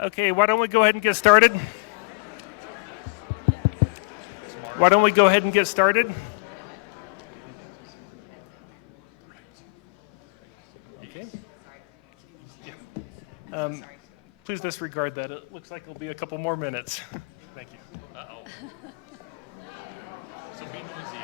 Okay, why don't we go ahead and get started? Why don't we go ahead and get started? Okay. Yeah. Please disregard that. It looks like it'll be a couple more minutes. Thank you. Uh-oh. So be noisy.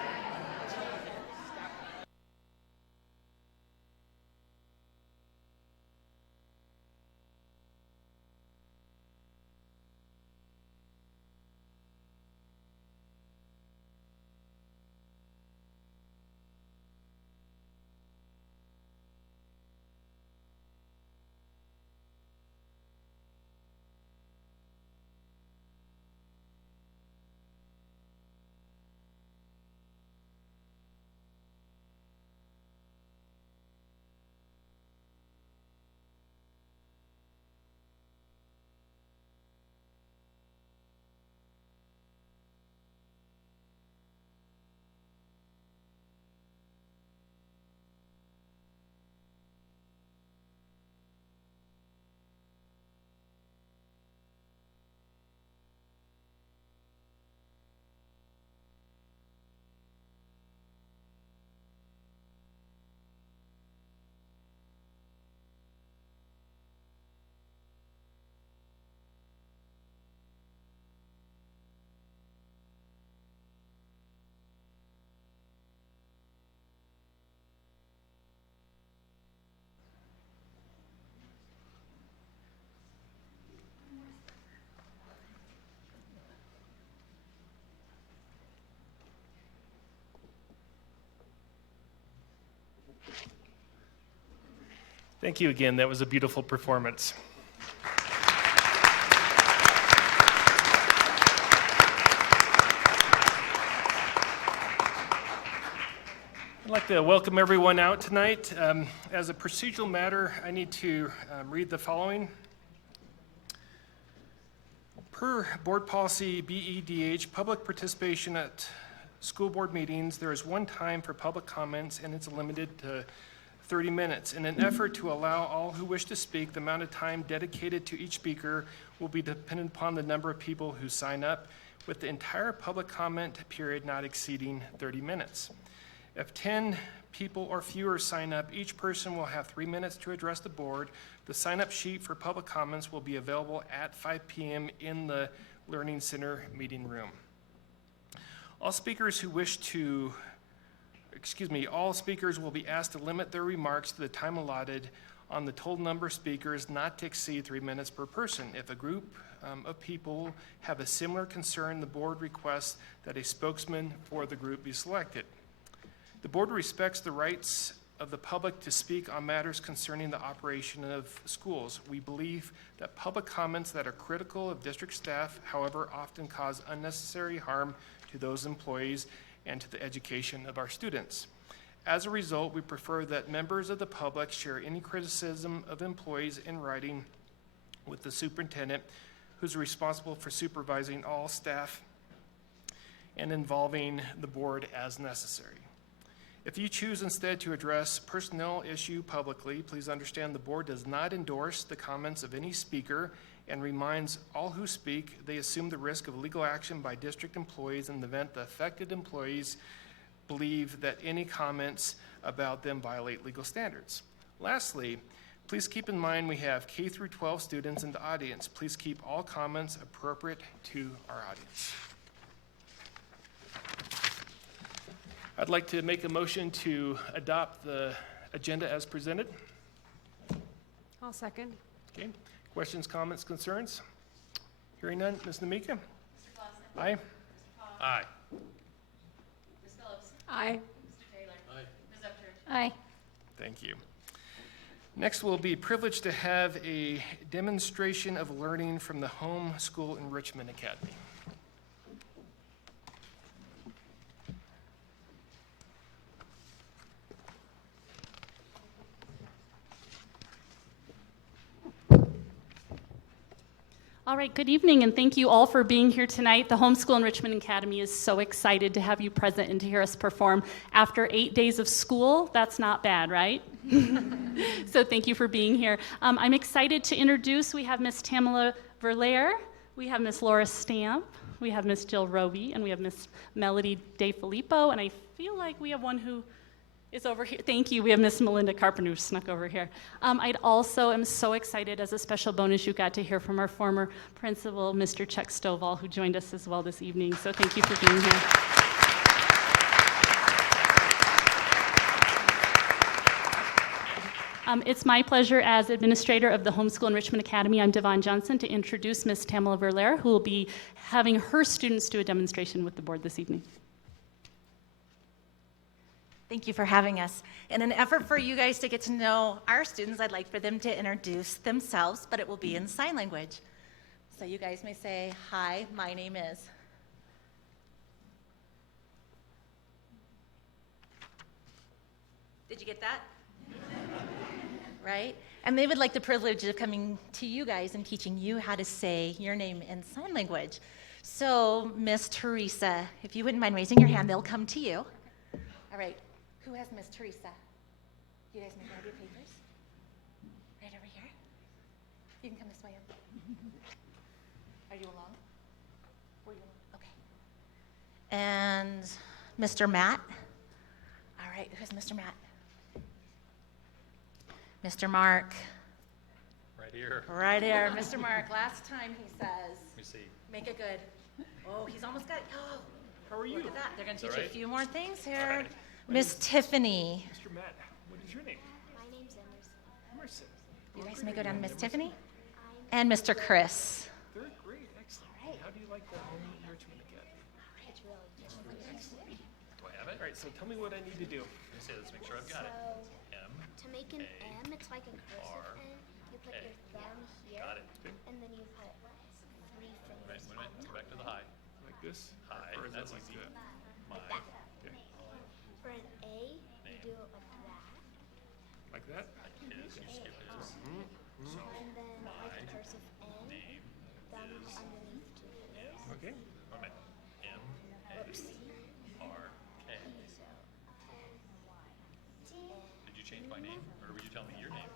Thank you again. That was a beautiful performance. I'd like to welcome everyone out tonight. As a procedural matter, I need to read the following. Per board policy BEDH, public participation at school board meetings, there is one time for public comments and it's limited to 30 minutes. In an effort to allow all who wish to speak, the amount of time dedicated to each speaker will be dependent upon the number of people who sign up, with the entire public comment period not exceeding 30 minutes. If 10 people or fewer sign up, each person will have 3 minutes to address the board. The sign-up sheet for public comments will be available at 5 p.m. in the Learning Center meeting room. All speakers will be asked to limit their remarks to the time allotted on the total number of speakers, not to exceed 3 minutes per person. If a group of people have a similar concern, the board requests that a spokesman for the group be selected. The board respects the rights of the public to speak on matters concerning the operation of schools. We believe that public comments that are critical of district staff, however, often cause unnecessary harm to those employees and to the education of our students. As a result, we prefer that members of the public share any criticism of employees in writing with the superintendent, who's responsible for supervising all staff and involving the board as necessary. If you choose instead to address personnel issue publicly, please understand the board does not endorse the comments of any speaker and reminds all who speak they assume the risk of legal action by district employees in the event the affected employees believe that any comments about them violate legal standards. Lastly, please keep in mind we have K through 12 students in the audience. Please keep all comments appropriate to our audience. I'd like to make a motion to adopt the agenda as presented. I'll second. Okay. Questions, comments, concerns? Hearing none. Ms. Namika? Mr. Clausen. Aye. Mr. Paul. Aye. Ms. Phillips. Aye. Mr. Taylor. Aye. Ms. Upchurch. Aye. Thank you. Next, we'll be privileged to have a demonstration of learning from the Home School Enrichment Academy. All right, good evening, and thank you all for being here tonight. The Homeschool Enrichment Academy is so excited to have you present and to hear us perform. After 8 days of school, that's not bad, right? So thank you for being here. I'm excited to introduce, we have Miss Tamala Verlaire, we have Miss Laura Stamp, we have Miss Jill Roby, and we have Miss Melody DeFilippo, and I feel like we have one who is over here. Thank you. We have Miss Melinda Carpenter who snuck over here. I'd also am so excited as a special bonus you got to hear from our former principal, Mr. Chuck Stovall, who joined us as well this evening. So thank you for being here. It's my pleasure as administrator of the Homeschool Enrichment Academy, I'm Devon Johnson, to introduce Miss Tamala Verlaire, who will be having her students do a demonstration with the board this evening. Thank you for having us. In an effort for you guys to get to know our students, I'd like for them to introduce themselves, but it will be in sign language. So you guys may say, hi, my name is. Did you get that? Right? And they would like the privilege of coming to you guys and teaching you how to say your name in sign language. So, Miss Teresa, if you wouldn't mind raising your hand, they'll come to you. All right. Who has Miss Teresa? You guys may grab your papers. Right over here. You can come this way. Are you along? Were you along? Okay. And Mr. Matt. All right, who's Mr. Matt? Mr. Mark. Right here. Right here, Mr. Mark. Last time he says, Let me see. make it good. Oh, he's almost got it. Oh, How are you? look at that. They're going to teach All you a right. few more things here. All right. Miss Tiffany. Mr. Matt, what is your name? My name's Emerson. Emerson. You guys may go down to Miss Tiffany. And Mr. Chris. Very great, excellent. How do you like the Home Enrichment Academy? It's really good. Do I have it? All right, so tell me what I need to do. Let me see. Let's make sure I've got it. So, M. to make an A, M, it's like a cursive R, N. You put A. your thumb here, Got it. and then you put 3 Wait, fingers wait a minute. on Go top. back to the high. Like this? High. Or is That's that like easy. that? My. Like that. Okay. For an A, you do it like that, Like that? Is. You skip it. So, and then like a cursive N, name thumb is underneath 2 fingers. Okay. wait a minute. M. A. R. K. So, Did you change my name? Or were you telling me your name?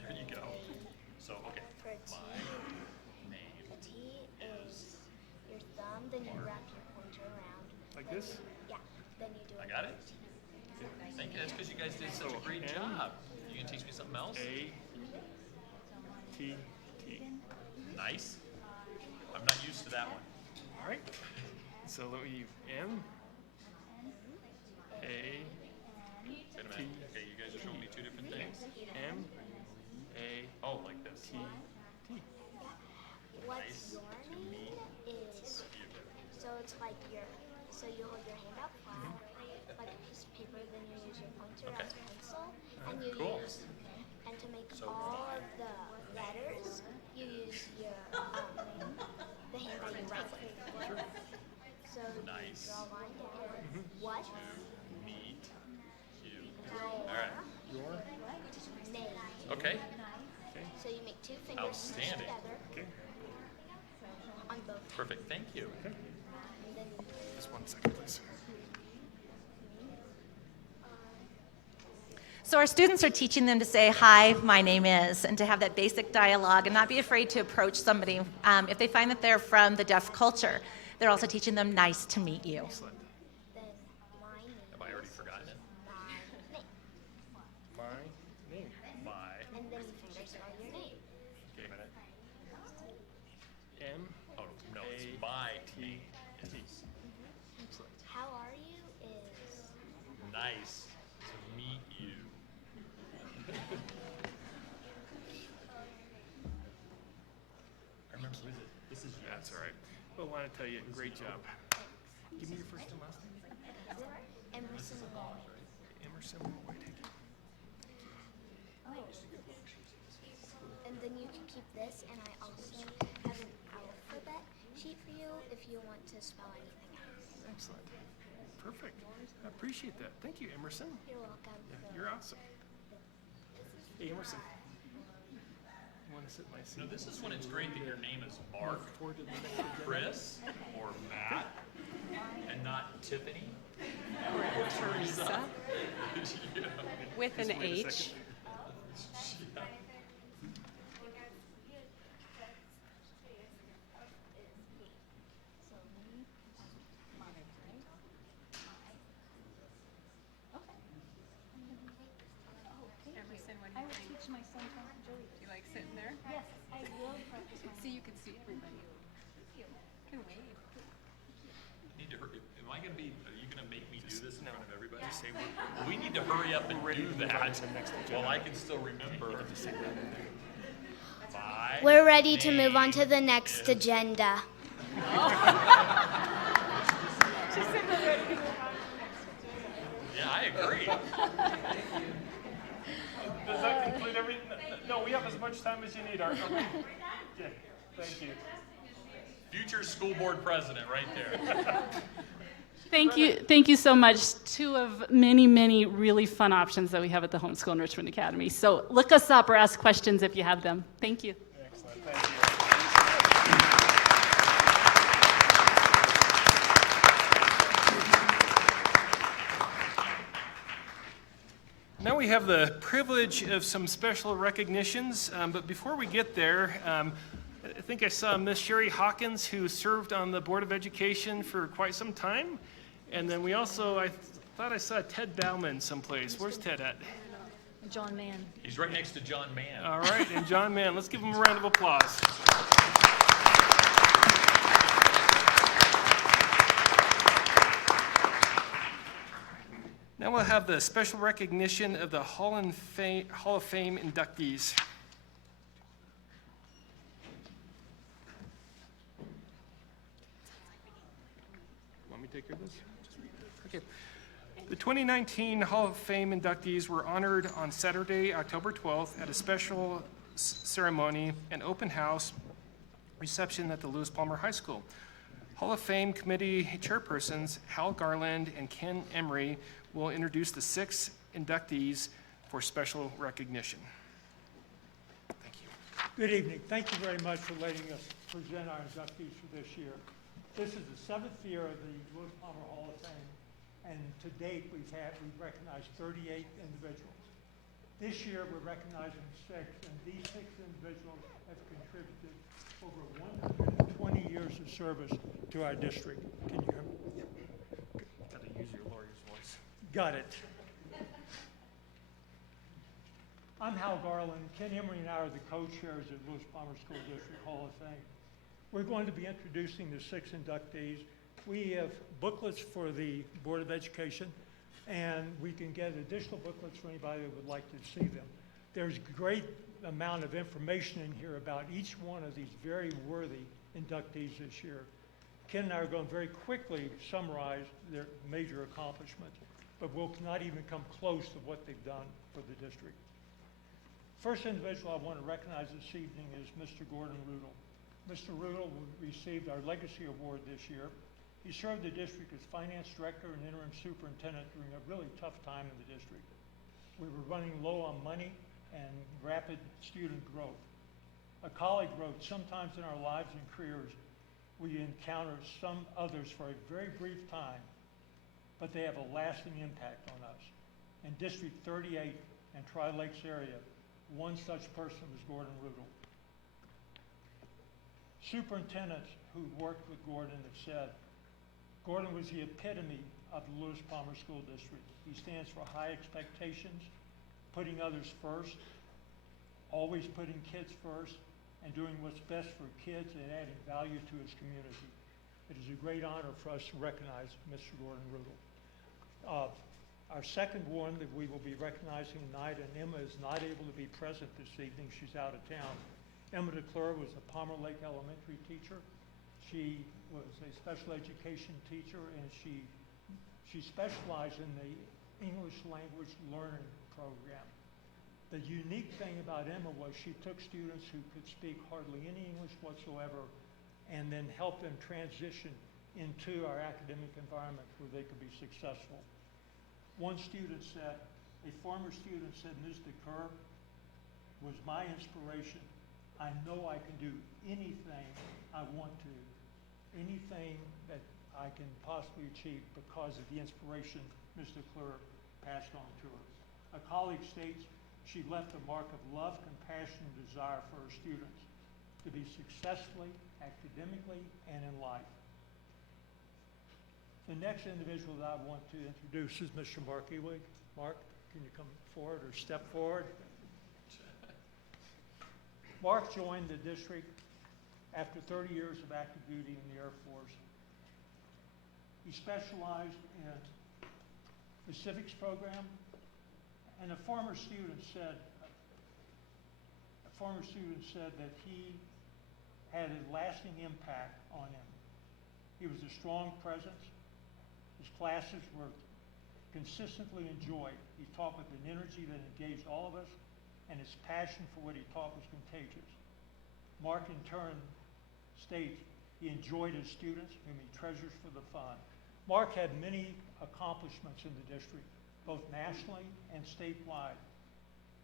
There you go. So, okay. for T, Name. T is your thumb, then you wrap your pointer around. Like then this? Yeah, then you do I it. got it? Thank you. That's because you guys did such a great M. job. You gonna teach me something else? A, T, T. Nice. I'm not used to that one. All right. So let me, M, A, Wait a minute. Okay, you guys are showing me two different things. M, A, Oh, like this. T, T. What Nice your to meet name is, so it's like so you hold your hand out flat, like a piece of paper, then you use your pointer Okay. as a pencil, and you Cool. use, and to make So- all of the letters, you use your, the hand that you write with. So Nice. you draw a line down, what Meet you. your All right. Your, name. Okay. So you make 2 fingers smush Outstanding. together okay. on both, Perfect. Thank you. and then Just 1 second, please. So our students are teaching them to say, hi, my name is, and to have that basic dialogue and not be afraid to approach somebody if they find that they're from the deaf culture. They're also teaching them, nice to meet you. Excellent. then my name. Have I already forgotten it? My name. My name. My. And then you finger spell your name. Okay, a minute. M, Oh, no, it's A, my T, name. T. Is Excellent. How are you is nice to meet you. I remember, who is it? This is you. That's all right. But I want to tell you, great job. Give me your first and last name. Emerson Wall. Emerson White. And then you can keep this, and I also have an alphabet sheet for you if you want to spell anything else. Excellent. Perfect. I appreciate that. Thank you, Emerson. You're welcome. You're awesome. Hey, Emerson. want to sit in my seat? No, this is when it's great that your name is Mark, Chris, or Matt, and not Tiffany. Or Teresa, Yeah. with an Just wait a H. second. Emerson, what do you think? Teach my son Tom and Joey. Do you like sitting there? Yes, I will practice my. See, you can see everybody. You can wave. Need to hurry. Am I gonna be? Are you gonna make me do this in front of everybody? We need to hurry up and do that while I can still remember. My We're ready to move on name to the next agenda. Yeah, I agree. Does that conclude everything? No, we have as much time as you need, Art. Okay. Yeah, thank you. Future school board president, right there. Thank you so much. Two of many, many really fun options that we have at the Homeschool Enrichment Academy. So look us up or ask questions if you have them. Thank you. Excellent, thank you. Now we have the privilege of some special recognitions, but before we get there, I think I saw Miss Sherry Hawkins, who served on the Board of Education for quite some time. And then we also, I thought I saw Ted Bauman someplace. Where's Ted at? John Mann. He's right next to John Mann. All right, and John Mann. Let's give him a round of applause. Now we'll have the special recognition of the Hall of Fame inductees. Want me to take care of this? Okay. The 2019 Hall of Fame inductees were honored on Saturday, October 12th at a special ceremony and open house reception at the Lewis Palmer High School. Hall of Fame committee chairpersons Hal Garland and Ken Emery will introduce the 6 inductees for special recognition. Thank you. Good evening. Thank you very much for letting us present our inductees for this year. This is the 7th year of the Lewis Palmer Hall of Fame, and to date we've recognized 38 individuals. This year we're recognizing 6, and these 6 individuals have contributed over 120 years of service to our district. Can you hear me? Got to use your lawyer's voice. Got it. I'm Hal Garland. Ken Emery and I are the co-chairs at Lewis Palmer School District Hall of Fame. We're going to be introducing the 6 inductees. We have booklets for the Board of Education, and we can get additional booklets for anybody that would like to see them. There's a great amount of information in here about each one of these very worthy inductees this year. Ken and I are going to very quickly summarize their major accomplishments, but we'll not even come close to what they've done for the district. First individual I want to recognize this evening is Mr. Gordon Rudel. Mr. Rudel received our Legacy Award this year. He served the district as finance director and interim superintendent during a really tough time in the district. We were running low on money and rapid student growth. A colleague wrote, sometimes in our lives and careers, we encounter some others for a very brief time, but they have a lasting impact on us. In District 38 and Tri-Lakes area, one such person was Gordon Rudel. Superintendents who worked with Gordon have said, Gordon was the epitome of the Lewis Palmer School District. He stands for high expectations, putting others first, always putting kids first, and doing what's best for kids and adding value to his community. It is a great honor for us to recognize Mr. Gordon Rudel. Our second one that we will be recognizing tonight, and Emma is not able to be present this evening, she's out of town. Emma DeClure was a Palmer Lake Elementary teacher. She was a special education teacher, and she specialized in the English language learning program. The unique thing about Emma was she took students who could speak hardly any English whatsoever and then helped them transition into our academic environment where they could be successful. One student said, a former student said, Ms. DeClure was my inspiration I know I can do anything I want to, anything that I can possibly achieve because of the inspiration Mr. Clerk passed on to us. A colleague states she left a mark of love, compassion, and desire for her students to be successfully, academically, and in life. The next individual that I want to introduce is Mr. Mark Ewig. Mark, can you come forward or step forward? Mark joined the district after 30 years of active duty in the Air Force. He specialized in the civics program, and a former student said that he had a lasting impact on him. He was a strong presence. His classes were consistently enjoyed. He taught with an energy that engaged all of us, and his passion for what he taught was contagious. Mark, in turn, states he enjoyed his students, whom he treasures for the fun. Mark had many accomplishments in the district, both nationally and statewide.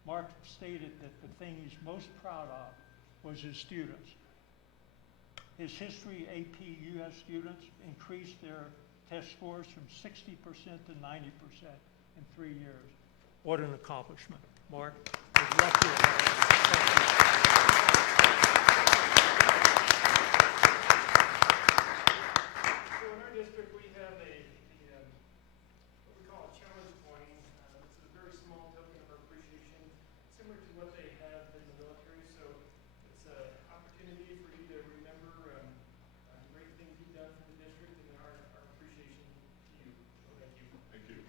Mark stated that the thing he's most proud of was his students. His history AP US students increased their test scores from 60% to 90% in 3 years. What an accomplishment. Mark, good luck to you. Thank you. So in our district, we have what we call a challenge coin. It's a very small token of appreciation, similar to what they have in the military. So it's an opportunity for you to remember the great things you've done for the district and our appreciation to you. So thank you. Thank you.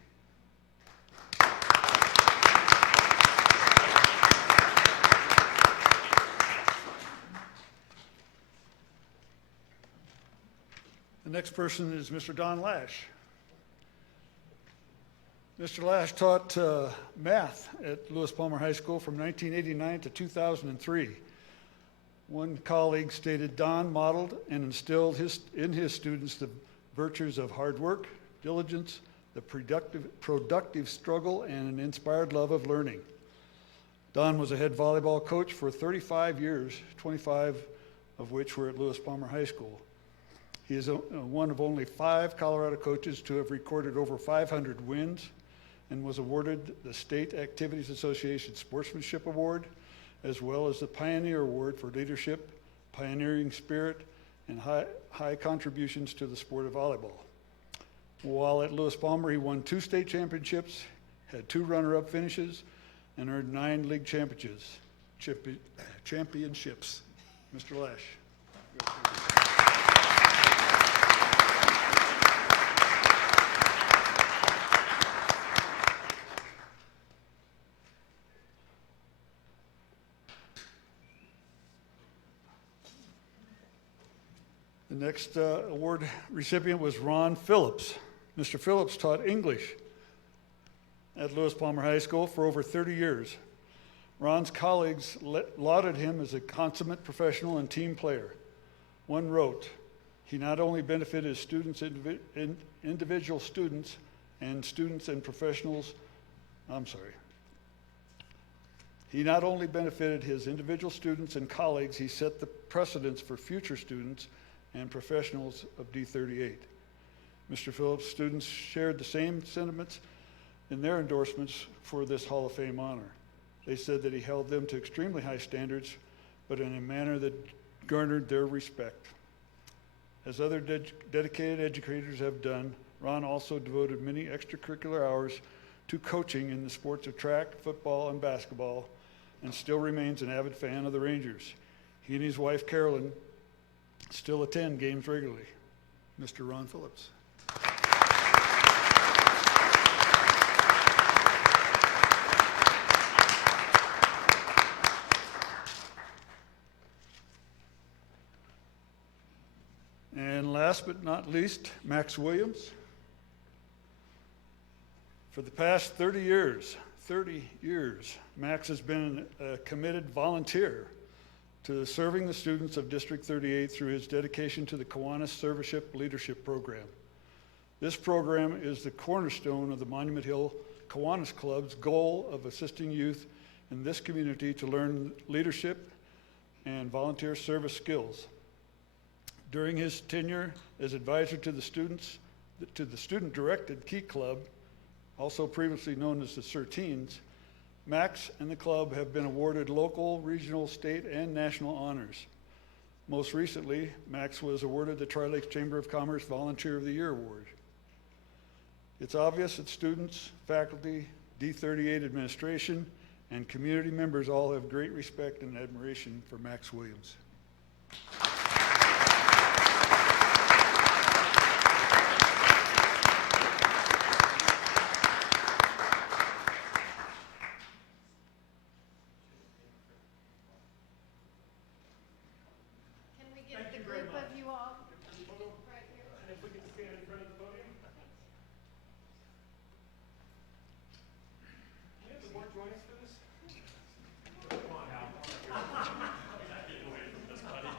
The next person is Mr. Don Lash. Mr. Lash taught math at Lewis Palmer High School from 1989 to 2003. One colleague stated Don modeled and instilled in his students the virtues of hard work, diligence, the productive struggle, and an inspired love of learning. Don was a head volleyball coach for 35 years, 25 of which were at Lewis Palmer High School. He is one of only 5 Colorado coaches to have recorded over 500 wins and was awarded the State Activities Association Sportsmanship Award, as well as the Pioneer Award for leadership, pioneering spirit, and high contributions to the sport of volleyball. While at Lewis Palmer, he won 2 state championships, had 2 runner-up finishes, and earned 9 league championships. Mr. Lash. The next award recipient was Ron Phillips. Mr. Phillips taught English at Lewis Palmer High School for over 30 years. Ron's colleagues lauded him as a consummate professional and team player. One wrote, he not only benefited his students, individual students and professionals, he not only benefited his individual students and colleagues, he set the precedence for future students and professionals of D38. Mr. Phillips' students shared the same sentiments in their endorsements for this Hall of Fame honor. They said that he held them to extremely high standards, but in a manner that garnered their respect. As other dedicated educators have done, Ron also devoted many extracurricular hours to coaching in the sports of track, football, and basketball, and still remains an avid fan of the Rangers. He and his wife, Carolyn, still attend games regularly. Mr. Ron Phillips. And last but not least, Max Williams. For the past 30 years, Max has been a committed volunteer to serving the students of District 38 through his dedication to the Kiwanis Serviceship Leadership Program. This program is the cornerstone of the Monument Hill Kiwanis Club's goal of assisting youth in this community to learn leadership and volunteer service skills. During his tenure as advisor to the student-directed Key Club, also previously known as the Sirteens, Max and the club have been awarded local, regional, state, and national honors. Most recently, Max was awarded the Tri-Lakes Chamber of Commerce Volunteer of the Year Award. It's obvious that students, faculty, D38 administration, and community members all have great respect and admiration for Max Williams. Can we get the group of you all? And if we could stand in front of the podium. Do you have the board join us for this? Come on, Al. Get away from this, buddy.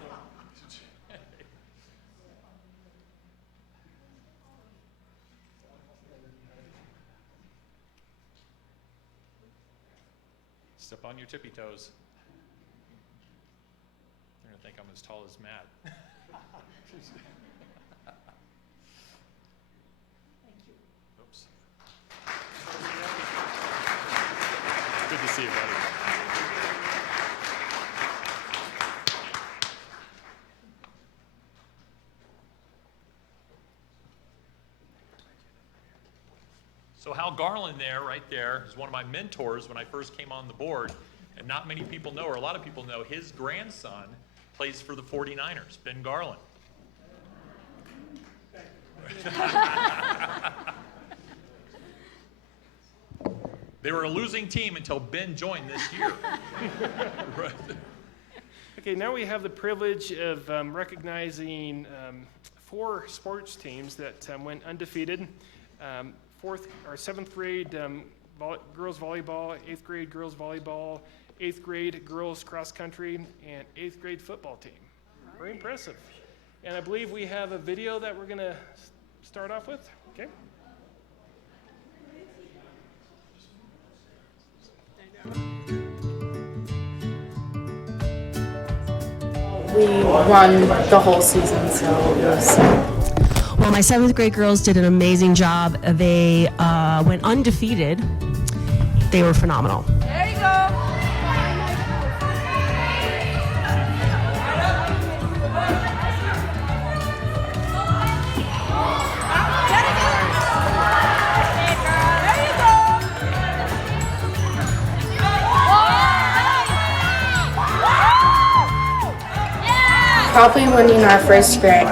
Step on your tippy toes. They're gonna think I'm as tall as Matt. Oops. Good to see you, buddy. So Hal Garland there, right there, is one of my mentors when I first came on the board. And not many people know, or a lot of people know, his grandson plays for the 49ers, Ben Garland. They were a losing team until Ben joined this year. Right. Okay, now we have the privilege of recognizing 4 sports teams that went undefeated. Seventh grade girls volleyball, 8th grade girls volleyball, 8th grade girls cross country, and 8th grade football team. Very impressive. And I believe we have a video that we're going to start off with. Okay. We won the whole season, so it was. Well, my 7th grade girls did an amazing job. They went undefeated. They were phenomenal. There you go. Probably winning our first grade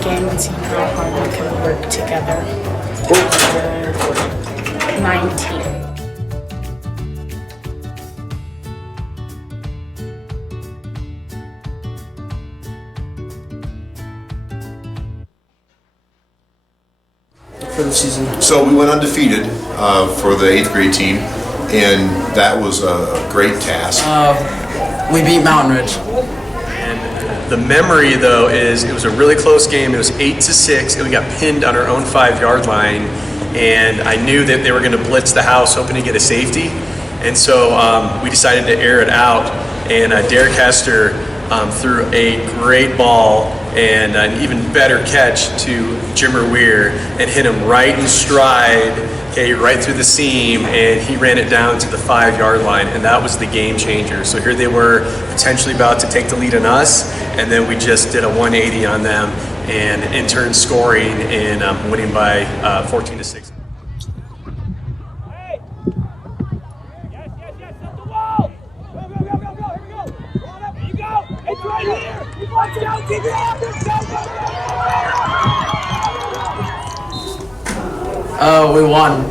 game and seeing how hard we can work together. 19. For the season. So we went undefeated for the 8th grade team, and that was a great task. We beat Mountain Ridge. The memory, though, is it was a really close game. It was 8-6, and we got pinned on our own 5-yard line. And I knew that they were going to blitz the house, hoping to get a safety. And so we decided to air it out. And Derek Hester threw a great ball and an even better catch to Jimmer Weir and hit him right in stride, okay, right through the seam, and he ran it down to the 5-yard line, and that was the game changer. So here they were potentially about to take the lead on us, and then we just did a 180 on them and in turn scoring and winning by 14-6. We won.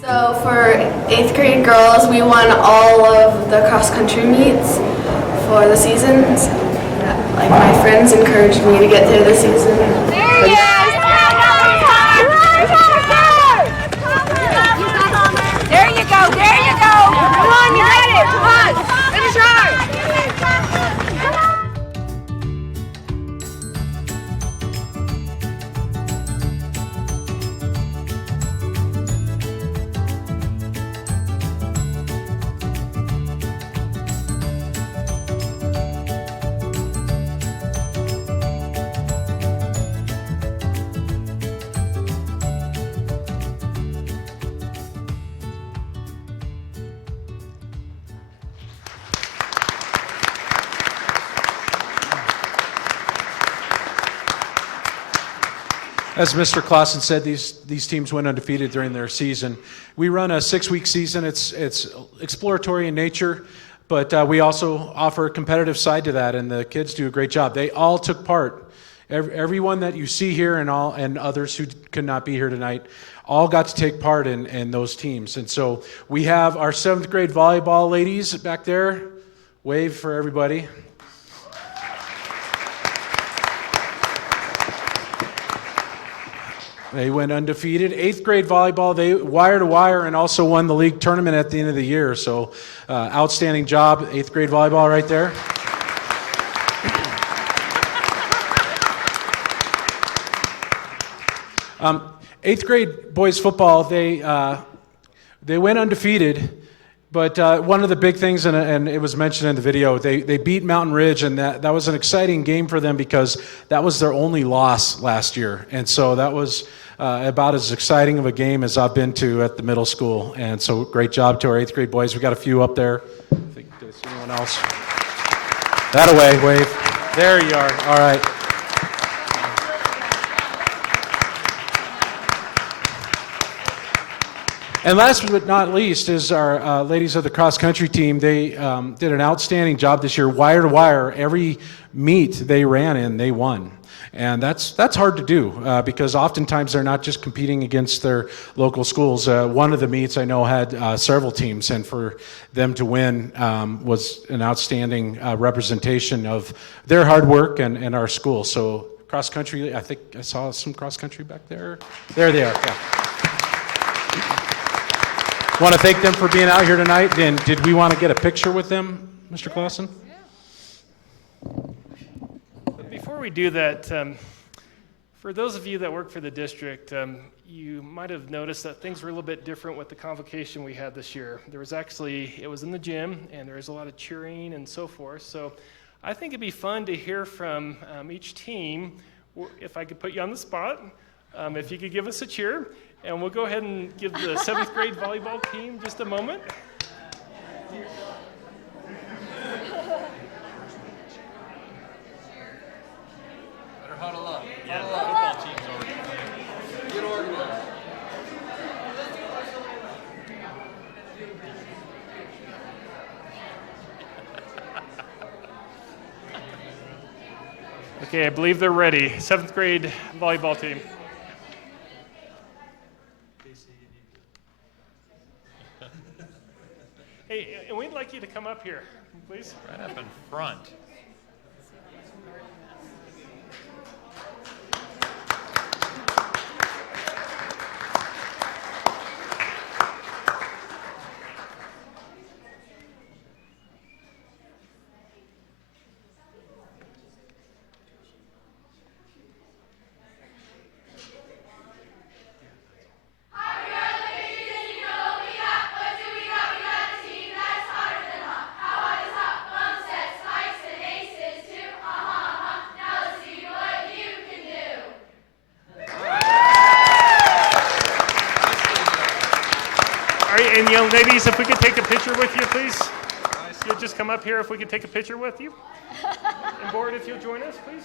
So for 8th grade girls, we won all of the cross country meets for the season. So, like my friends encouraged me to get through the season. There he is! There you go, there you go! Come on, you got it! Come on! Finish hard! As Mr. Clausen said, these teams went undefeated during their season. We run a 6-week season. It's exploratory in nature, but we also offer a competitive side to that, and the kids do a great job. They all took part. Everyone that you see here and others who could not be here tonight all got to take part in those teams. And so we have our 7th grade volleyball ladies back there. Wave for everybody. They went undefeated. 8th grade volleyball, they wire to wire and also won the league tournament at the end of the year. So outstanding job, 8th grade volleyball right there. 8th grade boys football, they went undefeated. But one of the big things, and it was mentioned in the video, they beat Mountain Ridge, and that was an exciting game for them because that was their only loss last year. And so that was about as exciting of a game as I've been to at the middle school. And so great job to our 8th grade boys. We got a few up there. I think, does anyone else? That away, wave. There you are. All right. And last but not least is our ladies of the cross-country team. They did an outstanding job this year, wire to wire. Every meet they ran in, they won. And that's hard to do because oftentimes they're not just competing against their local schools. One of the meets I know had several teams, and for them to win was an outstanding representation of their hard work and our school. So cross-country, I think I saw some cross-country back there. There they are, yeah. Want to thank them for being out here tonight. And did we want to get a picture with them, Mr. Clausen? Before we do that, for those of you that work for the district, you might have noticed that things were a little bit different with the convocation we had this year. It was in the gym, and there was a lot of cheering and so forth. So I think it'd be fun to hear from each team. If I could put you on the spot, if you could give us a cheer. And we'll go ahead and give the 7th grade volleyball team just a moment. Better huddle up. Yeah, the football team's already playing. Get organized. Okay, I believe they're ready. 7th grade volleyball team. Hey, and we'd like you to come up here, please. Right up in front. And young ladies, if we could take a picture with you, please. You'll just come up here if we could take a picture with you. And board, if you'll join us, please.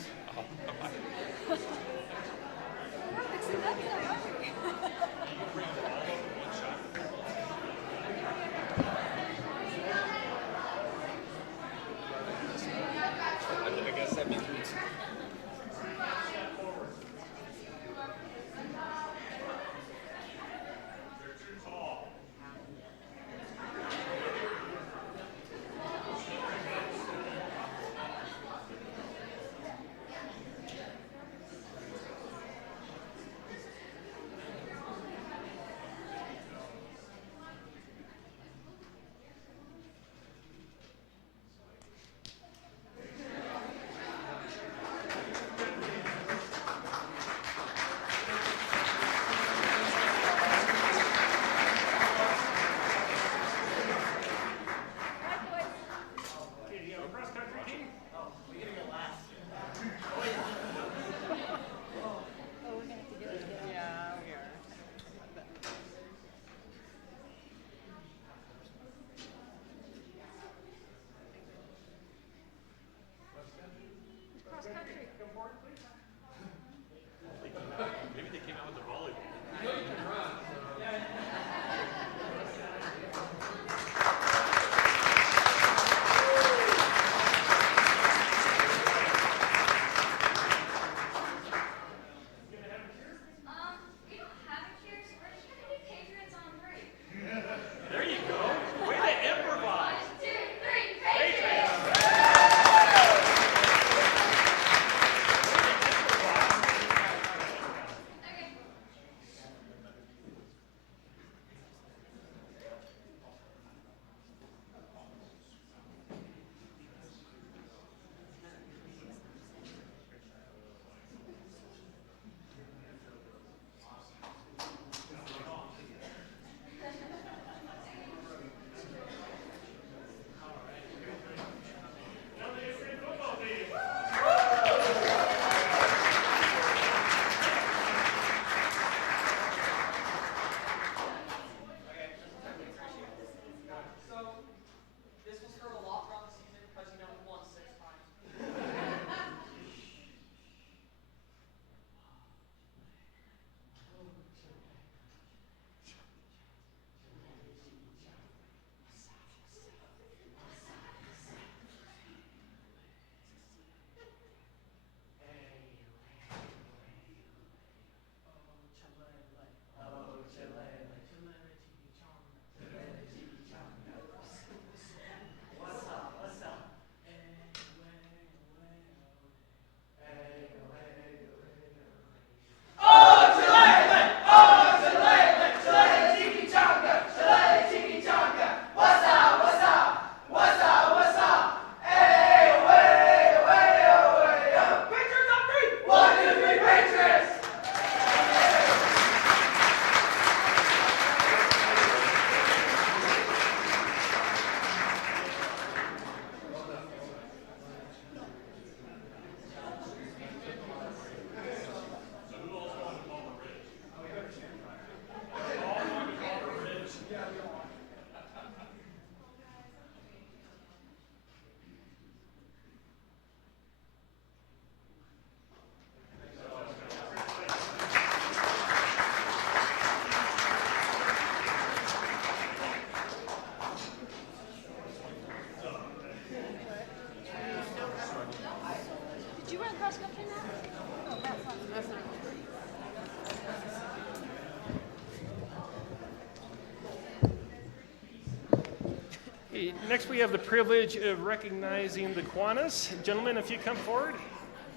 Next, we have the privilege of recognizing the Kiwanis. Gentlemen, if you come forward,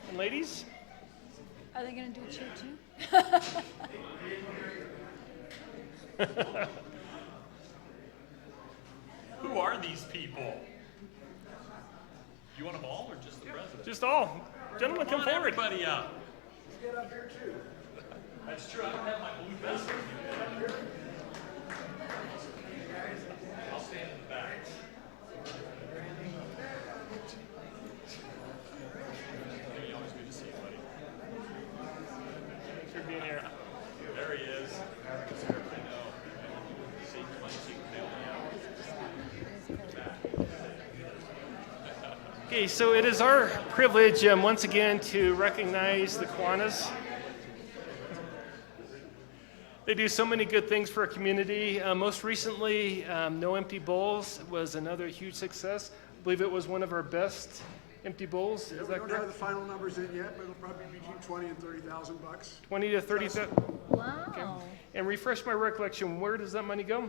and ladies. Are they going to do a cheer too? Who are these people? You want them all or just the president? Just all. Gentlemen, come on, forward. Everybody up. Get up here too. That's true. I don't have my blue vest with me. I'll stand in the back. Hey, always good to see you, buddy. Thanks for being here. There he is. I know. See, come on, see, bail me out. Okay, so it is our privilege once again to recognize the Kiwanis. They do so many good things for our community. Most recently, No Empty Bowls was another huge success. I believe it was one of our best empty bowls. Yeah, Is we that don't correct? have the final numbers in yet, but it'll probably be between 20 and 30,000 bucks. 20 to 30. Wow. And refresh my recollection, where does that money go?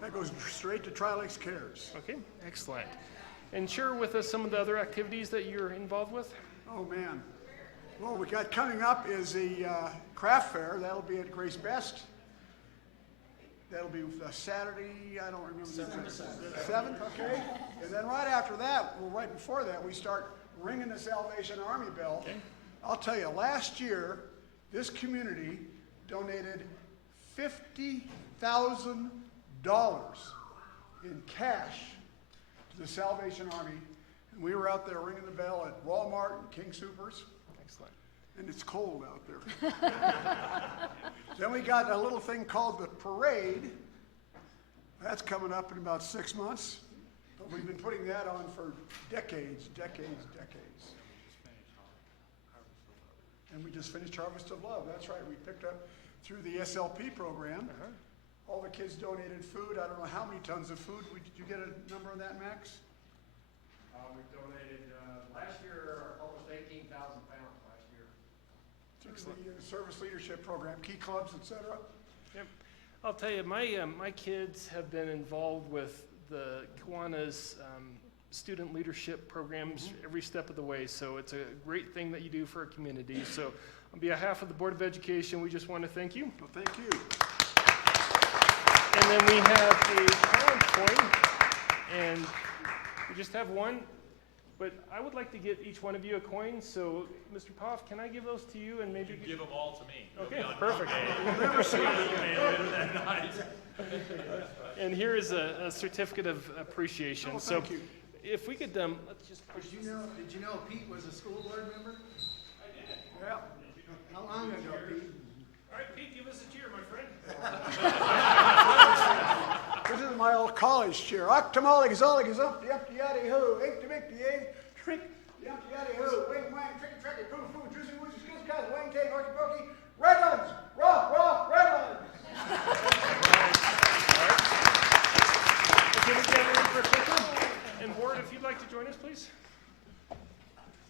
That goes straight to Trilix Cares. Okay, excellent. And share with us some of the other activities that you're involved with. Oh, man. Well, we got coming up is the craft fair. That'll be at Grace Best. That'll be Saturday, I don't remember. 7th, okay. And then right after that, well, right before that, we start ringing the Salvation Army bell. Okay. I'll tell you, last year, this community donated $50,000 in cash to the Salvation Army. And we were out there ringing the bell at Walmart and King Soopers. Excellent. And it's cold out there. Then we got a little thing called the parade. That's coming up in about 6 months. But we've been putting that on for decades. And we just finished Harvest of Love. That's right. We picked up through the SLP program. All the kids donated food. I don't know how many tons of food. Did you get a number on that, Max? We donated, last year, almost 18,000 pounds last year. Through the service leadership program, key clubs, etc. Yep. I'll tell you, my kids have been involved with the Kiwanis student leadership programs every step of the way. So it's a great thing that you do for our community. So on behalf of the Board of Education, we just want to thank you. Well, thank you. And then we have a crown coin, and we just have one. But I would like to get each one of you a coin. So, Mr. Poff, can I give those to you and maybe You give them all to me. Okay, perfect. And here is a certificate of appreciation. Oh, so, thank you. if we could, let's just push. Did you know Pete was a school board member? I did. Yeah. How long ago, Pete? All right, Pete, give us a cheer, my friend. This is my old college cheer. Octamolic, zollig, zumpty, umpty, yaddy, hoo, ink to make the egg, trink, yumpty, yaddy, hoo, wing, wang, tricky, tracky, poo, poo, juicy, woosy, skills, guys, wang, take, orky, pokey, Redlands, raw, Redlands. Okay, we stand in for a quick one. And Ward, if you'd like to join us, please.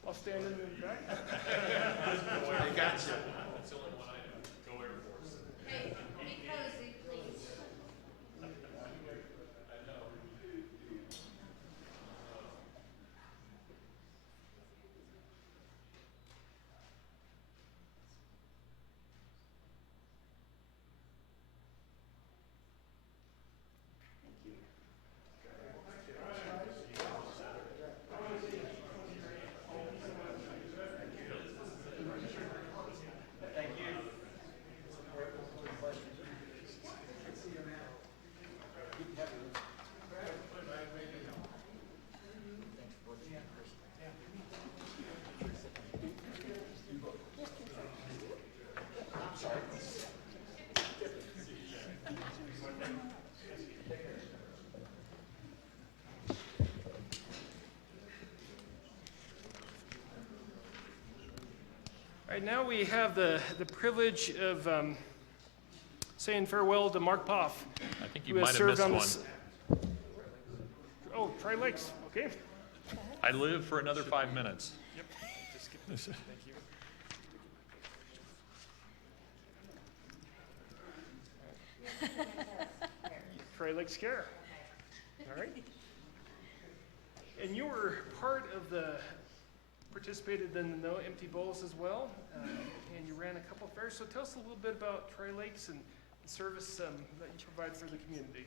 I'll stand in the back. I got you. That's the only one I know. Go Air Force. Hey, be cozy, please. All right, now we have the privilege of saying farewell to Mark Poff. I think you who has might have served missed on one. Oh, Tri Lakes, okay. I live for another 5 minutes. Yep. Just skip this. Thank you. Tri Lakes Care. All right. And you were part of participated in the No Empty Bowls as well, and you ran a couple fairs. So tell us a little bit about Tri-Lakes and the service that you provide for the community.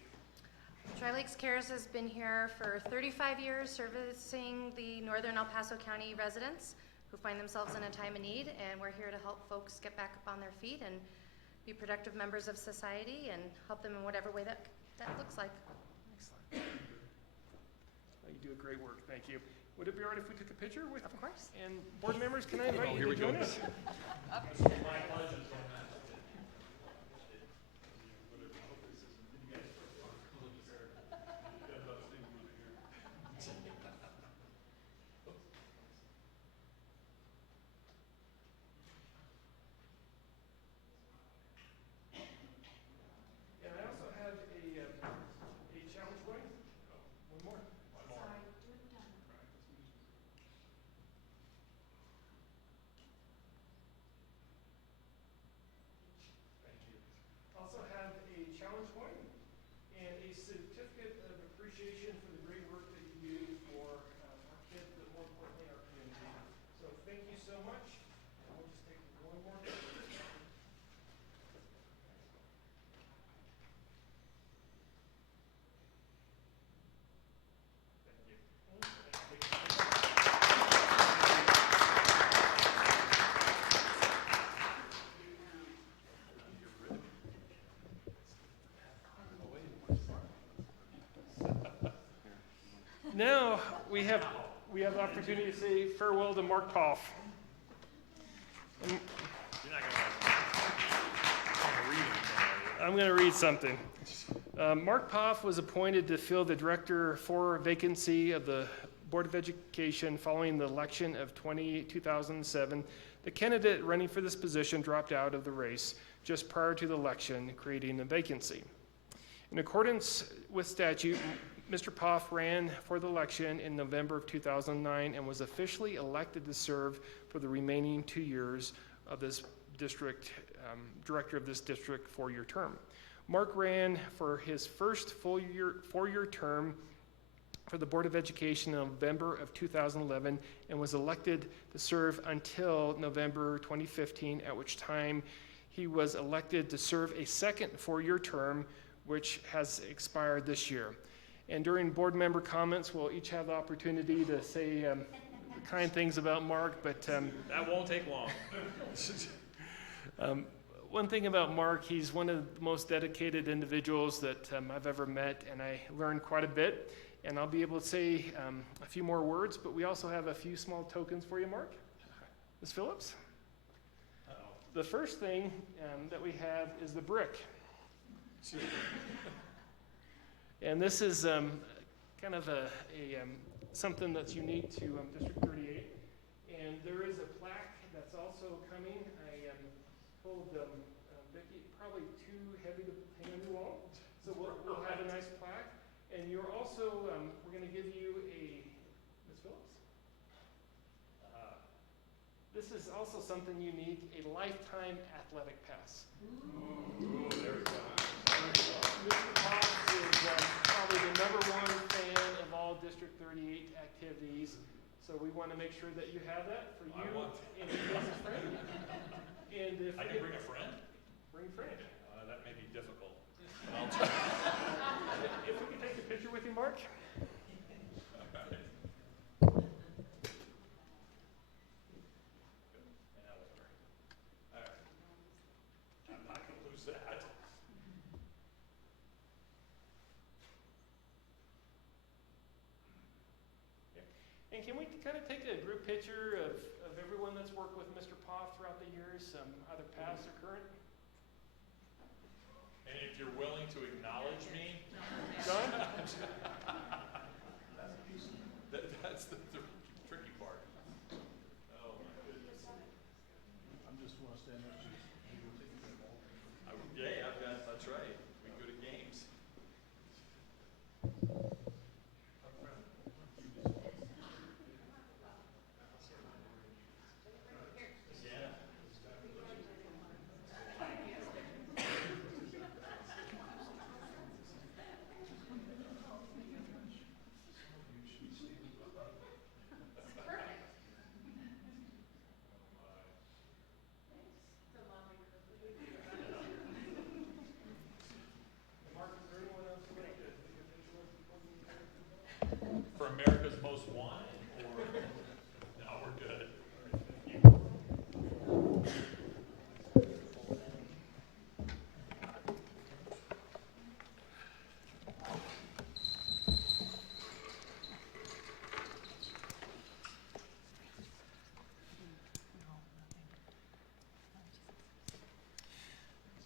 Tri-Lakes Cares has been here for 35 years, servicing the northern El Paso County residents who find themselves in a time of need, and we're here to help folks get back up on their feet and be productive members of society and help them in whatever way that looks like. Excellent. You do a great work. Thank you. Would it be all right if we took a picture with? Of course. And board members, can I invite you to join us? Okay. My pleasure. And I also have a challenge coin. One more. Also have a challenge coin and a certificate of appreciation for the great work that you do for our kids, but more importantly, our community. So thank you so much. And we'll just take one more picture. Thank you. Now we have the opportunity to say farewell to Mark Poff. You're not going to I'm going to read something. Mark Poff was appointed to fill the Director 4 vacancy of the Board of Education following the election of 2007. The candidate running for this position dropped out of the race just prior to the election, creating a vacancy. In accordance with statute, Mr. Poff ran for the election in November of 2009 and was officially elected to serve for the remaining 2 years of this district, director of this district four-year term. Mark ran for his first four-year term for the Board of Education in November of 2011 and was elected to serve until November 2015, at which time he was elected to serve a second four-year term, which has expired this year. And during board member comments, we'll each have the opportunity to say kind things about Mark, but that won't take long. One thing about Mark, he's one of the most dedicated individuals that I've ever met, and I learned quite a bit. And I'll be able to say a few more words, but we also have a few small tokens for you, Mark. Ms. Phillips? The first thing that we have is the brick. And this is kind of something that's unique to District 38. And there is a plaque that's also coming. I told Vicki, probably too heavy to hang on the wall. So we'll have a nice plaque. And you're also, we're going to give you a, Ms. Phillips? This is also something unique, a lifetime athletic pass. Ooh, there we go. Mr. Potts is probably the #1 fan of all District 38 activities, so we want to make sure that you have that for you and you as a friend. And if I can bring a friend? Bring a friend. That may be difficult. I'll try. If we can take a picture with you, Mark. I'm not going to lose that. And can we kind of take a group picture of everyone that's worked with Mr. Poff throughout the years, either past or current? And if you're willing to acknowledge me, John? that's the tricky part. Oh my goodness. I'm just want to stand up to you. Yeah, that's right. We go to games.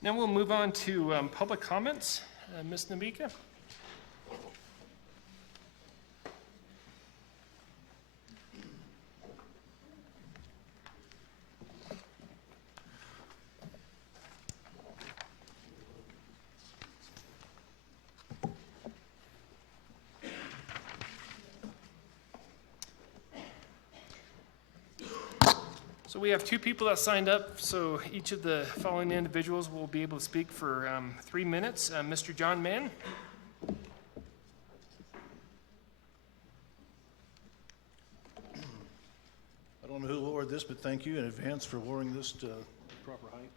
Now we'll move on to public comments. Ms. Nabika? So we have two people that signed up, so each of the following individuals will be able to speak for 3 minutes. Mr. John Mann. I don't know who lowered this, but thank you in advance for lowering this to proper height.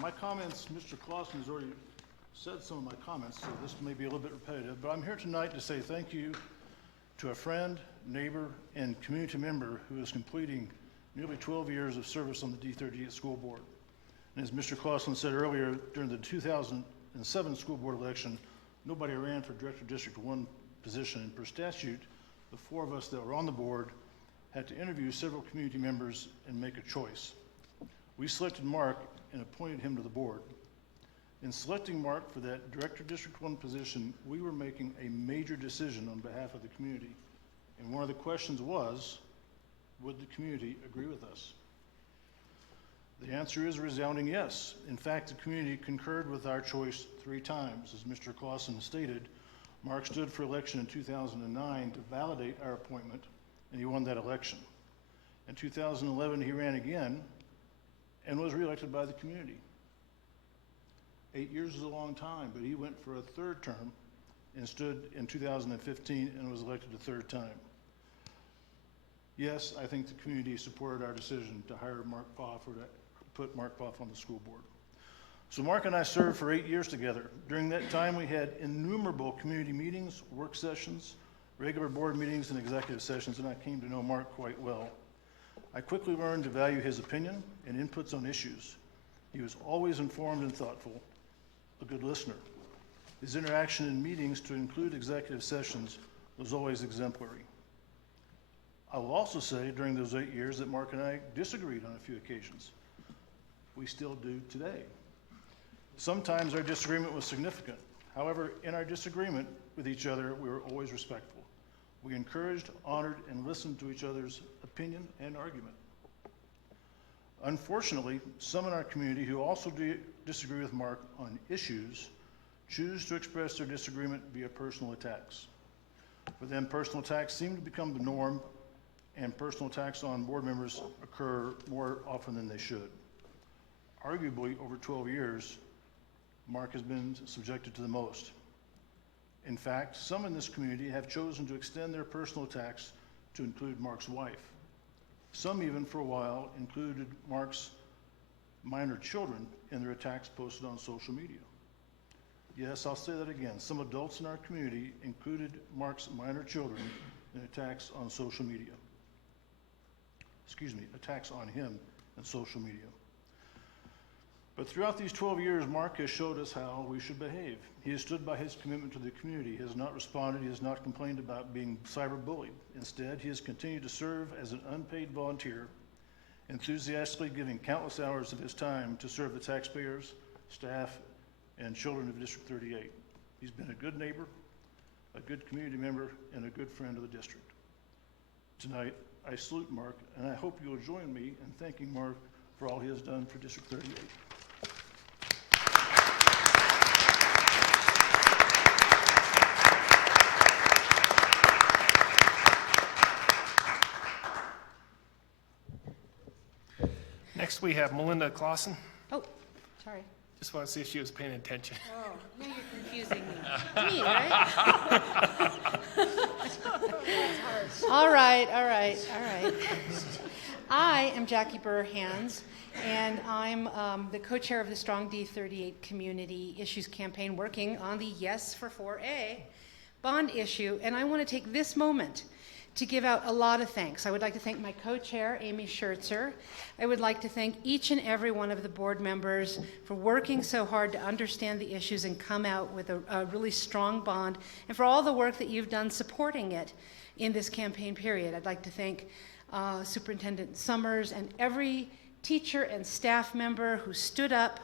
My comments, Mr. Clausen has already said some of my comments, so this may be a little bit repetitive, but I'm here tonight to say thank you to a friend, neighbor, and community member who is completing nearly 12 years of service on the D38 school board. And as Mr. Clausen said earlier, during the 2007 school board election, nobody ran for Director of District 1 position, and per statute, the 4 of us that were on the board had to interview several community members and make a choice. We selected Mark and appointed him to the board. In selecting Mark for that Director of District 1 position, we were making a major decision on behalf of the community. And one of the questions was, would the community agree with us? The answer is a resounding yes. In fact, the community concurred with our choice 3 times. As Mr. Clausen stated, Mark stood for election in 2009 to validate our appointment, and he won that election. In 2011, he ran again and was reelected by the community. 8 years is a long time, but he went for a 3rd term and stood in 2015 and was elected a 3rd time. Yes, I think the community supported our decision to hire Mark Poff or to put Mark Poff on the school board. So Mark and I served for 8 years together. During that time, we had innumerable community meetings, work sessions, regular board meetings, and executive sessions, and I came to know Mark quite well. I quickly learned to value his opinion and inputs on issues. He was always informed and thoughtful, a good listener. His interaction in meetings to include executive sessions was always exemplary. I will also say during those 8 years that Mark and I disagreed on a few occasions. We still do today. Sometimes our disagreement was significant. However, in our disagreement with each other, we were always respectful. We encouraged, honored, and listened to each other's opinion and argument. Unfortunately, some in our community who also disagree with Mark on issues choose to express their disagreement via personal attacks. For them, personal attacks seem to become the norm, and personal attacks on board members occur more often than they should. Arguably, over 12 years, Mark has been subjected to the most. In fact, some in this community have chosen to extend their personal attacks to include Mark's wife. Some even, for a while, included Mark's minor children in their attacks posted on social media. Yes, I'll say that again. Some adults in our community included Mark's minor children in attacks on social media. Attacks on him in social media. But throughout these 12 years, Mark has showed us how we should behave. He has stood by his commitment to the community. He has not responded. He has not complained about being cyberbullied. Instead, he has continued to serve as an unpaid volunteer, enthusiastically giving countless hours of his time to serve the taxpayers, staff, and children of District 38. He's been a good neighbor, a good community member, and a good friend of the district. Tonight, I salute Mark, and I hope you'll join me in thanking Mark for all he has done for District 38. Next, we have Melinda Clausen. Oh, sorry. Just want to see if she was paying attention. Oh, now you're confusing me. Me, right? All right. I am Jackie Burr-Hands, and I'm the co-chair of the Strong D38 Community Issues Campaign working on the Yes for 4A bond issue. And I want to take this moment to give out a lot of thanks. I would like to thank my co-chair, Amy Schertzer. I would like to thank each and every one of the board members for working so hard to understand the issues and come out with a really strong bond, and for all the work that you've done supporting it in this campaign period. I'd like to thank Superintendent Summers and every teacher and staff member who stood up,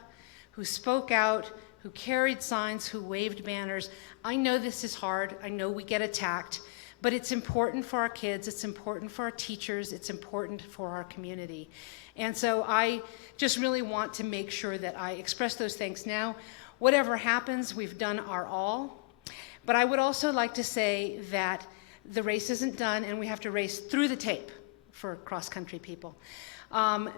who spoke out, who carried signs, who waved banners. I know this is hard. I know we get attacked, but it's important for our kids. It's important for our teachers. It's important for our community. And so I just really want to make sure that I express those thanks now. Whatever happens, we've done our all. But I would also like to say that the race isn't done and we have to race through the tape for cross-country people.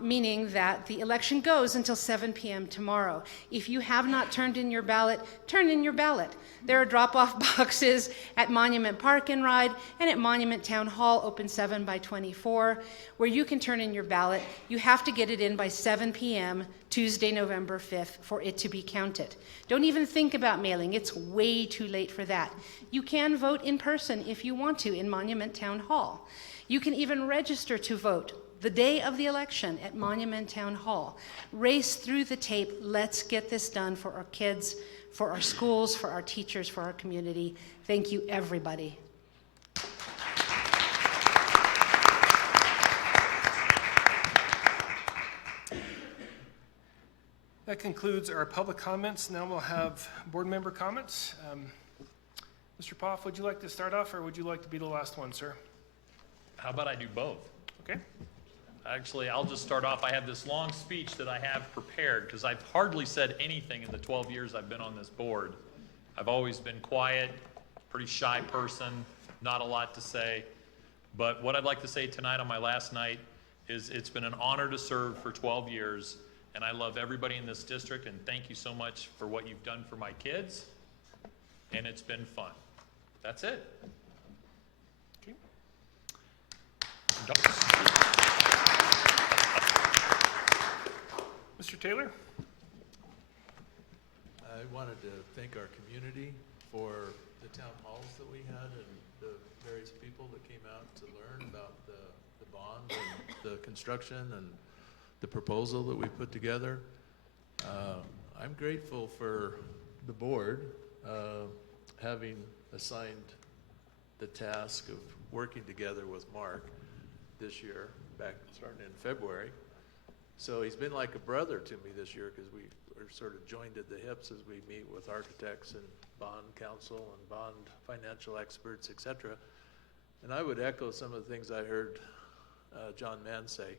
Meaning that the election goes until 7 p.m. tomorrow. If you have not turned in your ballot, turn in your ballot. There are drop-off boxes at Monument Park and Ride and at Monument Town Hall, open 7 by 24, where you can turn in your ballot. You have to get it in by 7 p.m. Tuesday, November 5th, for it to be counted. Don't even think about mailing. It's way too late for that. You can vote in person if you want to in Monument Town Hall. You can even register to vote the day of the election at Monument Town Hall. Race through the tape. Let's get this done for our kids, for our schools, for our teachers, for our community. Thank you, everybody. That concludes our public comments. Now we'll have board member comments. Mr. Poff, would you like to start off, or would you like to be the last one, sir? How about I do both? Okay. Actually, I'll just start off. I have this long speech that I have prepared because I've hardly said anything in the 12 years I've been on this board. I've always been quiet, pretty shy person, not a lot to say. But what I'd like to say tonight on my last night is it's been an honor to serve for 12 years, and I love everybody in this district, and thank you so much for what you've done for my kids, and it's been fun. That's it. Okay. Mr. Taylor? I wanted to thank our community for the town halls that we had and the various people that came out to learn about the bond and the construction and the proposal that we put together. I'm grateful for the board having assigned the task of working together with Mark this year, back starting in February. So he's been like a brother to me this year because we are sort of joined at the hips as we meet with architects and bond counsel and bond financial experts, etc. And I would echo some of the things I heard John Mann say.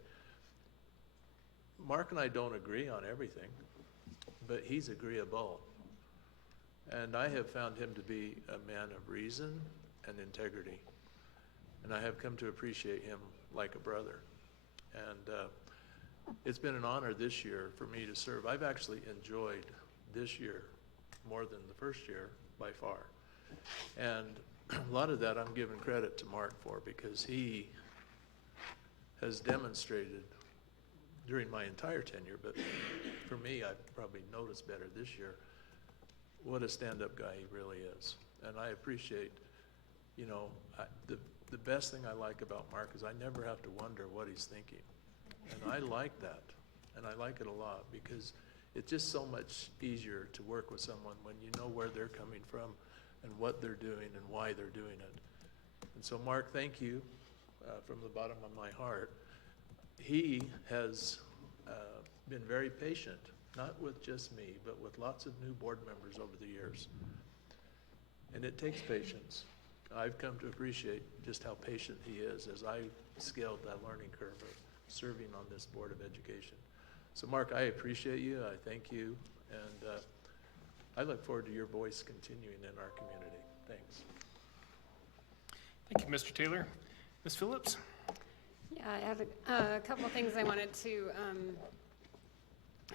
Mark and I don't agree on everything, but he's agreeable. And I have found him to be a man of reason and integrity. And I have come to appreciate him like a brother. And it's been an honor this year for me to serve. I've actually enjoyed this year more than the first year by far. And a lot of that I'm giving credit to Mark for, because he has demonstrated during my entire tenure, but for me, I've probably noticed better this year, what a stand-up guy he really is. And I appreciate, you know, the best thing I like about Mark is I never have to wonder what he's thinking. And I like that, and I like it a lot, because it's just so much easier to work with someone when you know where they're coming from and what they're doing and why they're doing it. And so Mark, thank you from the bottom of my heart. He has been very patient, not with just me, but with lots of new board members over the years. And it takes patience. I've come to appreciate just how patient he is as I scaled that learning curve of serving on this Board of Education. So Mark, I appreciate you, I thank you, and I look forward to your voice continuing in our community. Thanks. Thank you, Mr. Taylor. Ms. Phillips? Yeah, I have a couple of things I wanted to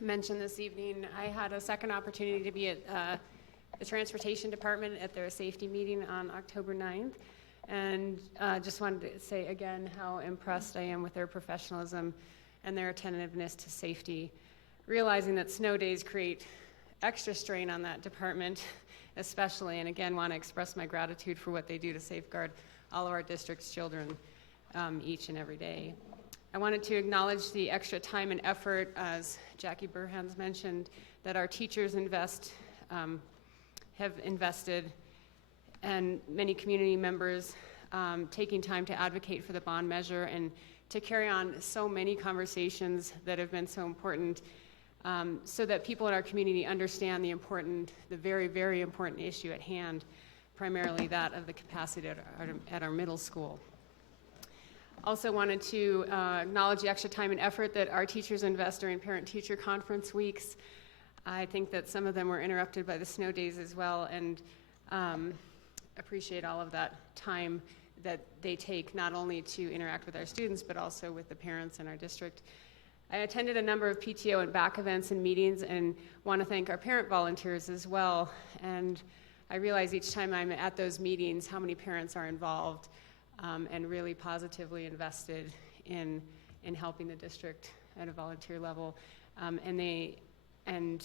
mention this evening. I had a second opportunity to be at the Transportation Department at their safety meeting on October 9th. And just wanted to say again how impressed I am with their professionalism and their attentiveness to safety, realizing that snow days create extra strain on that department especially, and again want to express my gratitude for what they do to safeguard all of our district's children each and every day. I wanted to acknowledge the extra time and effort, as Jackie Burhans mentioned, that our teachers have invested, and many community members taking time to advocate for the bond measure and to carry on so many conversations that have been so important, so that people in our community understand the very, very important issue at hand, primarily that of the capacity at our middle school. Also wanted to acknowledge the extra time and effort that our teachers invest during parent-teacher conference weeks. I think that some of them were interrupted by the snow days as well, and appreciate all of that time that they take not only to interact with our students, but also with the parents in our district. I attended a number of PTO and back events and meetings, and want to thank our parent volunteers as well. And I realize each time I'm at those meetings how many parents are involved and really positively invested in helping the district at a volunteer level. And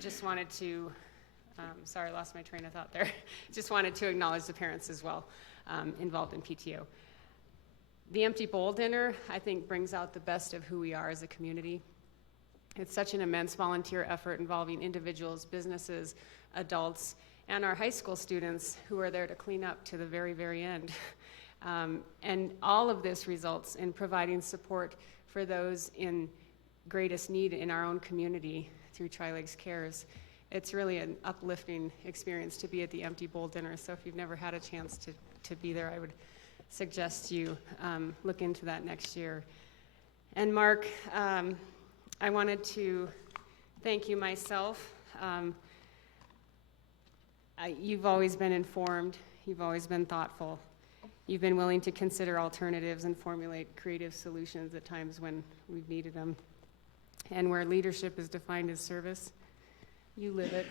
just wanted to, sorry, I lost my train of thought there. Just wanted to acknowledge the parents as well involved in PTO. The Empty Bowl Dinner, I think, brings out the best of who we are as a community. It's such an immense volunteer effort involving individuals, businesses, adults, and our high school students who are there to clean up to the very, very end. And all of this results in providing support for those in greatest need in our own community through Tri-Lakes Cares. It's really an uplifting experience to be at the Empty Bowl Dinner, so if you've never had a chance to be there, I would suggest you look into that next year. And Mark, I wanted to thank you myself. You've always been informed, you've always been thoughtful, you've been willing to consider alternatives and formulate creative solutions at times when we've needed them. And where leadership is defined as service, you live it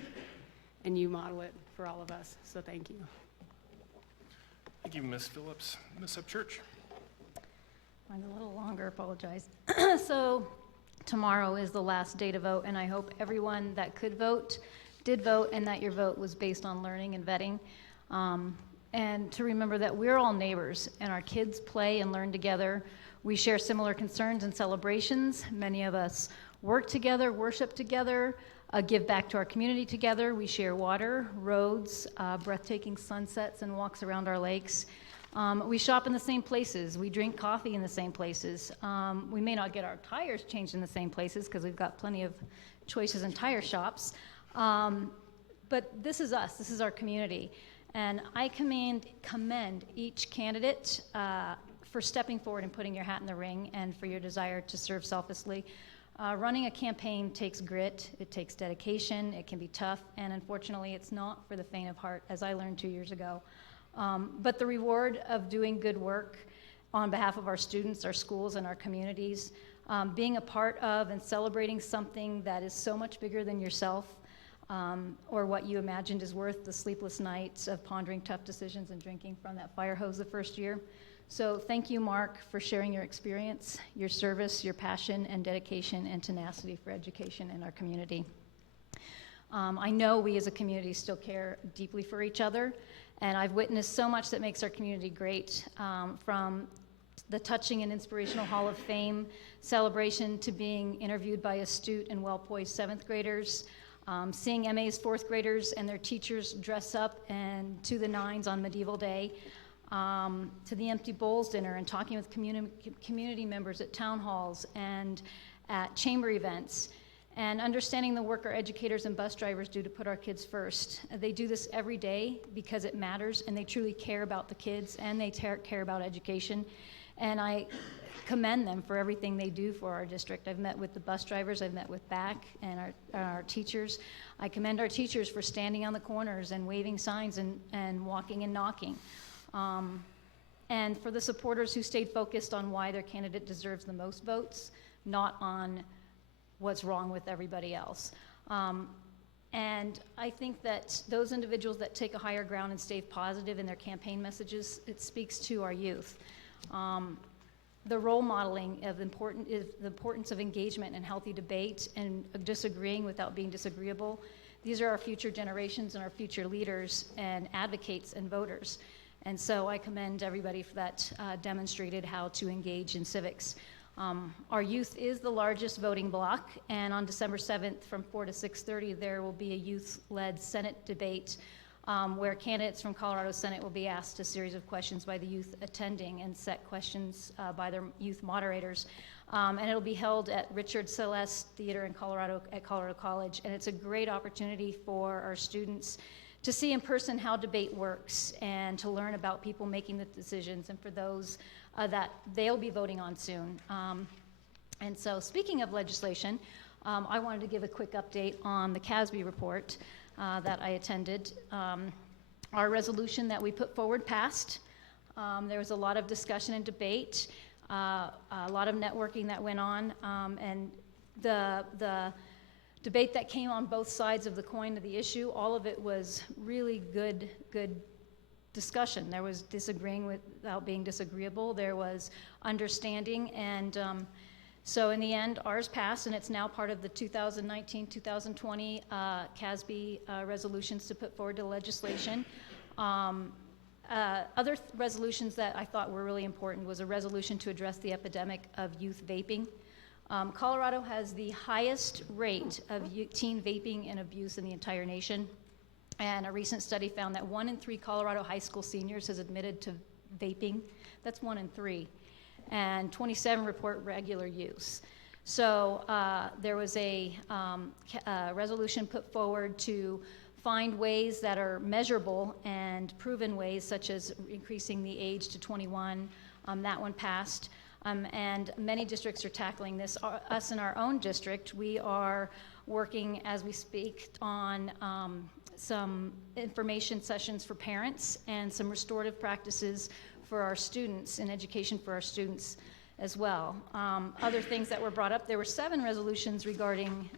and you model it for all of us, so thank you. Thank you, Ms. Phillips. Ms. Upchurch. Mine's a little longer, apologize. So tomorrow is the last day to vote, and I hope everyone that could vote did vote, and that your vote was based on learning and vetting. And to remember that we're all neighbors, and our kids play and learn together. We share similar concerns and celebrations. Many of us work together, worship together, give back to our community together. We share water, roads, breathtaking sunsets, and walks around our lakes. We shop in the same places. We drink coffee in the same places. We may not get our tires changed in the same places because we've got plenty of choices in tire shops. But this is us. This is our community. And I commend each candidate for stepping forward and putting your hat in the ring and for your desire to serve selflessly. Running a campaign takes grit, it takes dedication, it can be tough, and unfortunately it's not for the faint of heart, as I learned 2 years ago. But the reward of doing good work on behalf of our students, our schools, and our communities, being a part of and celebrating something that is so much bigger than yourself, or what you imagined is worth the sleepless nights of pondering tough decisions and drinking from that fire hose the first year. So thank you, Mark, for sharing your experience, your service, your passion, and dedication and tenacity for education in our community. I know we as a community still care deeply for each other, and I've witnessed so much that makes our community great, from the touching and inspirational Hall of Fame celebration to being interviewed by astute and well-poised 7th graders, seeing MA's 4th graders and their teachers dress up and to the nines on Medieval Day, to the Empty Bowls Dinner and talking with community members at town halls and at chamber events, and understanding the work our educators and bus drivers do to put our kids first. They do this every day because it matters, and they truly care about the kids, and they care about education. And I commend them for everything they do for our district. I've met with the bus drivers, I've met with BAC and our teachers. I commend our teachers for standing on the corners and waving signs and walking and knocking. And for the supporters who stayed focused on why their candidate deserves the most votes, not on what's wrong with everybody else. And I think that those individuals that take a higher ground and stay positive in their campaign messages, it speaks to our youth. The role modeling of the importance of engagement and healthy debate and disagreeing without being disagreeable. These are our future generations and our future leaders and advocates and voters. And so I commend everybody for that demonstrated how to engage in civics. Our youth is the largest voting bloc, and on December 7th from 4 to 6:30 there will be a youth-led Senate debate where candidates from Colorado Senate will be asked a series of questions by the youth attending and set questions by their youth moderators. And it'll be held at Richard Celeste Theater in Colorado at Colorado College. And it's a great opportunity for our students to see in person how debate works and to learn about people making the decisions, and for those that they'll be voting on soon. And so speaking of legislation, I wanted to give a quick update on the CASB report that I attended. Our resolution that we put forward passed. There was a lot of discussion and debate, a lot of networking that went on, and the debate that came on both sides of the coin of the issue, all of it was really good discussion. There was disagreeing without being disagreeable. There was understanding, and so in the end, ours passed, and it's now part of the 2019-2020 CASB resolutions to put forward to legislation. Other resolutions that I thought were really important was a resolution to address the epidemic of youth vaping. Colorado has the highest rate of teen vaping and abuse in the entire nation. And a recent study found that 1 in 3 Colorado high school seniors has admitted to vaping. That's 1 in 3. And 27 report regular use. So there was a resolution put forward to find ways that are measurable and proven ways, such as increasing the age to 21. That one passed. And many districts are tackling this. Us in our own district, we are working as we speak on some information sessions for parents and some restorative practices for our students and education for our students as well. Other things that were brought up, there were 7 resolutions regarding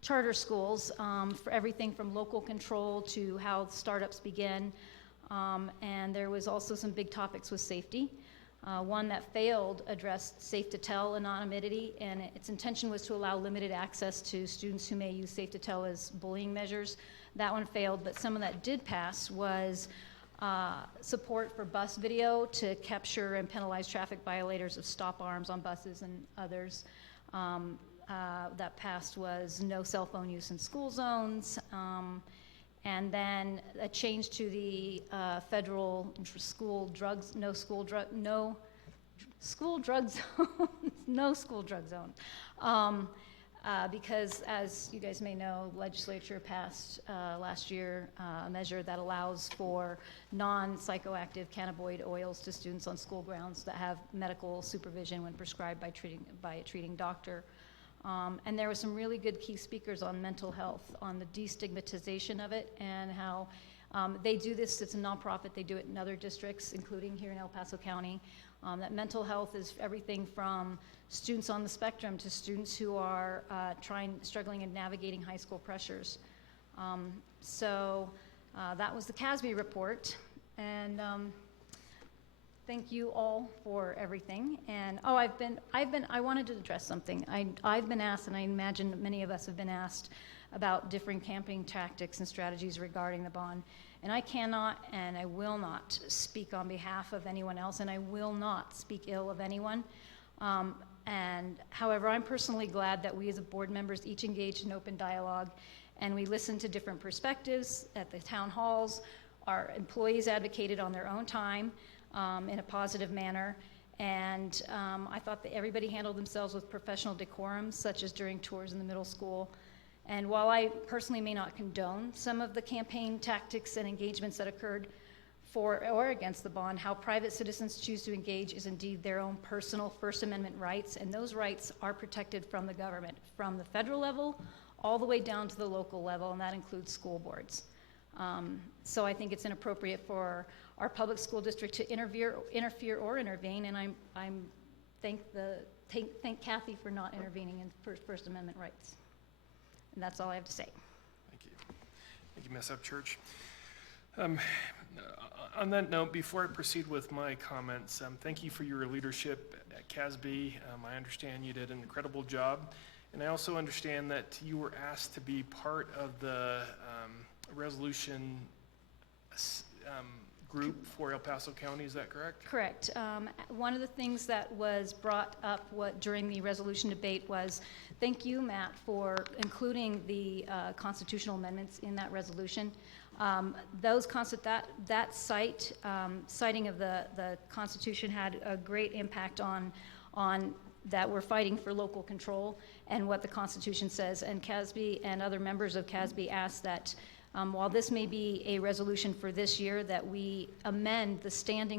charter schools, for everything from local control to how startups begin. And there was also some big topics with safety. One that failed addressed safe to tell anonymity, and its intention was to allow limited access to students who may use safe to tell as bullying measures. That one failed, but some of that did pass was support for bus video to capture and penalize traffic violators of stop arms on buses and others. That passed was no cell phone use in school zones. And then a change to the federal school drugs, no school drug zone. Because as you guys may know, legislature passed last year a measure that allows for non-psychoactive cannabinoid oils to students on school grounds that have medical supervision when prescribed by a treating doctor. And there were some really good key speakers on mental health, on the destigmatization of it, and how they do this. It's a nonprofit. They do it in other districts, including here in El Paso County. That mental health is everything from students on the spectrum to students who are struggling and navigating high school pressures. So that was the CASB report. And thank you all for everything. And I wanted to address something. I've been asked, and I imagine many of us have been asked about different campaign tactics and strategies regarding the bond. And I cannot and I will not speak on behalf of anyone else, and I will not speak ill of anyone. And however, I'm personally glad that we as board members each engaged in open dialogue, and we listened to different perspectives at the town halls. Our employees advocated on their own time in a positive manner, and I thought that everybody handled themselves with professional decorum, such as during tours in the middle school. And while I personally may not condone some of the campaign tactics and engagements that occurred for or against the bond, how private citizens choose to engage is indeed their own personal First Amendment rights, and those rights are protected from the government, from the federal level all the way down to the local level, and that includes school boards. So I think it's inappropriate for our public school district to interfere or intervene, and I thank Kathy for not intervening in First Amendment rights. And that's all I have to say. Thank you. Thank you, Ms. Upchurch. On that note, before I proceed with my comments, thank you for your leadership at CASB. I understand you did an incredible job. And I also understand that you were asked to be part of the resolution group for El Paso County, is that correct? Correct. One of the things that was brought up during the resolution debate was, thank you, Matt, for including the constitutional amendments in that resolution. That citing of the Constitution had a great impact on that we're fighting for local control and what the Constitution says. And CASB and other members of CASB asked that while this may be a resolution for this year, that we amend the standing